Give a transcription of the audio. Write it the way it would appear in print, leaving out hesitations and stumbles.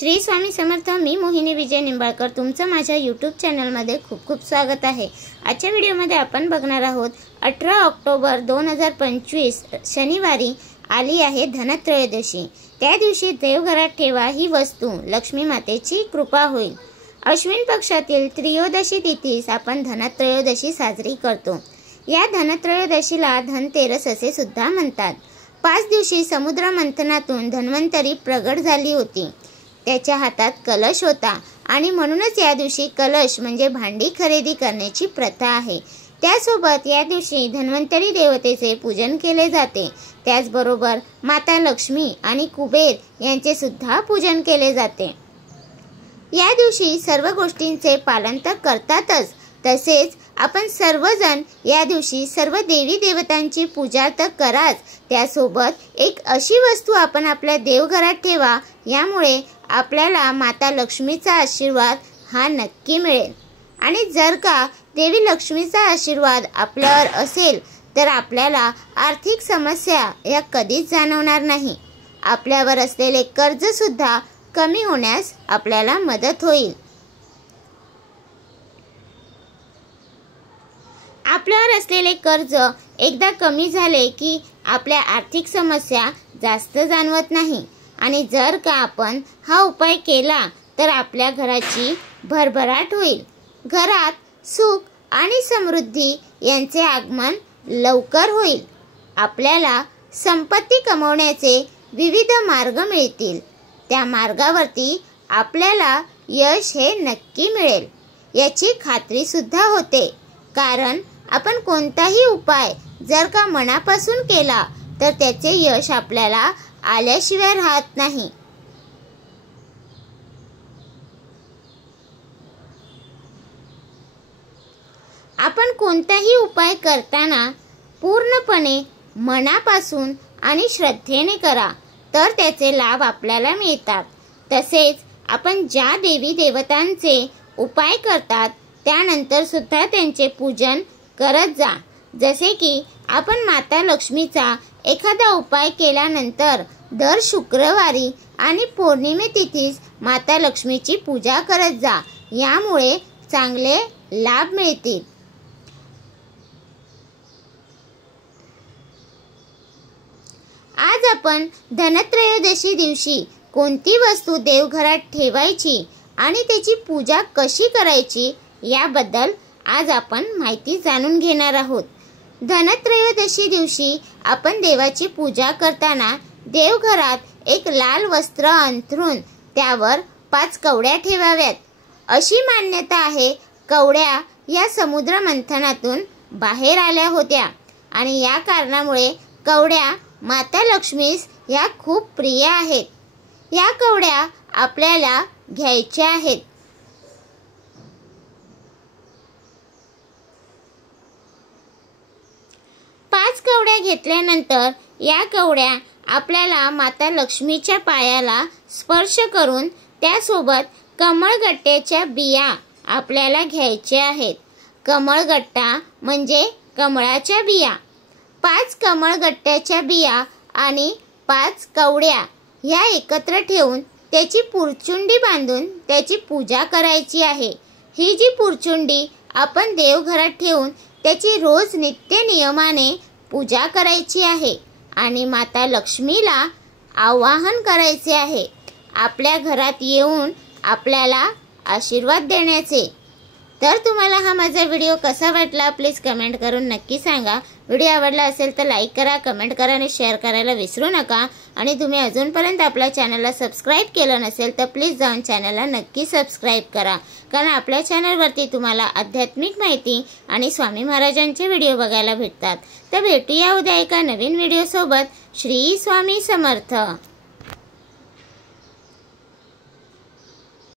श्री स्वामी समर्थ। मी मोहिनी विजय निंबाळकर तुमचं माझ्या यूट्यूब चॅनलमध्ये खूप खूप स्वागत आहे। आजच्या व्हिडिओमध्ये आपण बघणार आहोत 18 ऑक्टोबर 2025 शनिवारी आली आहे धनत्रयोदशी। त्या दिवशी देवघरात ठेवा ही वस्तू लक्ष्मी मातेची कृपा होईल। अश्विन पक्षातील त्रयोदशी तिथीस आपण धनत्रयोदशी साजरी करतो। या धनत्रयोदशीला धनतेरस असे सुद्धा म्हणतात। 5 दिवशी समुद्र मंथनातून धन्वंतरी प्रगट झाली होती। त्याच्या हातात कलश होता आणि म्हणूनच या दिवशी कलश म्हणजे भांडी खरेदी करण्याची प्रथा आहे। त्यासोबत या दिवशी धन्वंतरी देवतेचे पूजन केले जाते। त्याचबरोबर माता लक्ष्मी आणि कुबेर यांचे सुद्धा पूजन केले जाते। या दिवशी सर्व गोष्टींचे पालन तर करतातच, तसेच आपण सर्वजण या दिवशी सर्व देवी देवतांची पूजा तर कराच, त्यासोबत एक अशी वस्तू आपण आपल्या देवघरात ठेवा, यामुळे आपल्याला माता लक्ष्मीचा आशीर्वाद हा नक्की मिळेल। आणि जर का देवी लक्ष्मीचा आशीर्वाद आपल्यावर असेल तर आपल्याला आर्थिक समस्या या कधीच जाणवणार नाही। आपल्यावर असलेले कर्ज सुद्धा कमी होण्यास आपल्याला मदत होईल। आपल्यावर असलेले कर्ज एकदा कमी झाले की आपल्या आर्थिक समस्या जास्त जाणवत नाही। आणि जर का आपण हा उपाय केला तर आपल्या घराची भरभराट होईल। घरात सुख आणि समृद्धी यांचे आगमन लवकर होईल। आपल्याला संपत्ती कमवण्याचे विविध मार्ग मिळतील। त्या मार्गावरती आपल्याला यश हे नक्की मिळेल याची खात्री सुद्धा होते, कारण आपण कोणताही उपाय जर का मनापासून केला तर त्याचे यश आपल्याला आल्याशिवाय राहत नाही। आपण कोणताही उपाय करताना पूर्णपणे मनापासून आणि श्रद्धेने करा तर त्याचे लाभ आपल्याला मिळतात। तसेच आपण ज्या देवी देवतांचे उपाय करतात त्यानंतर सुद्धा त्यांचे पूजन करत जा। जसे की आपण माता लक्ष्मीचा एखादा उपाय केल्यानंतर दर शुक्रवारी आणि पौर्णिमे तिथीस माता लक्ष्मीची पूजा करत जा, यामुळे चांगले लाभ मिळतील। आज आपण धनत्रयोदशी दिवशी कोणती वस्तू देवघरात ठेवायची आणि त्याची पूजा कशी करायची याबद्दल आज आपण माहिती जाणून घेणार आहोत। धनत्रयोदशी दिवशी आपण देवाची पूजा करताना देवघरात एक लाल वस्त्र अंथरून त्यावर 5 कवड्या ठेवाव्यात अशी मान्यता आहे। कवड्या या समुद्र मंथनातून बाहेर आल्या होत्या आणि या कारणामुळे कवड्या माता लक्ष्मीस या खूप प्रिय आहेत। या कवड्या आपल्याला घ्यायच्या आहेत। कवड्या घेतल्यानंतर या कवड्या आपल्याला माता लक्ष्मीच्या पायाला स्पर्श करून त्यासोबत कमळगट्ट्याच्या बिया आपल्याला घ्यायच्या आहेत। कमळगट्टा म्हणजे कमळाच्या बिया। 5 कमळगट्ट्याच्या बिया आणि 5 कवड्या ह्या एकत्र ठेवून त्याची पुरचुंडी बांधून त्याची पूजा करायची आहे। ही जी पुरचुंडी आपण देवघरात ठेवून त्याची रोज नित्य नियमाने पूजा करायची आहे आणि माता लक्ष्मीला आवाहन करायचे आहे आपल्या घरात येऊन आपल्याला आशीर्वाद देण्याचे। तर तुम्हाला हा माझा व्हिडिओ कसा वाटला प्लीज कमेंट करून नक्की सांगा। व्हिडिओ आवडला असेल तर लाईक करा, कमेंट करा आणि शेअर करायला विसरू नका। आणि तुम्ही अजूनपर्यंत आपल्या चॅनलला सबस्क्राईब केलं नसेल तर प्लीज जाऊन चॅनलला नक्की सबस्क्राईब करा, कारण आपल्या चॅनलवरती तुम्हाला आध्यात्मिक माहिती आणि स्वामी महाराजांचे व्हिडिओ बघायला भेटतात। तर भेटूया उद्या एका नवीन व्हिडिओ सोबत। श्री स्वामी समर्थ।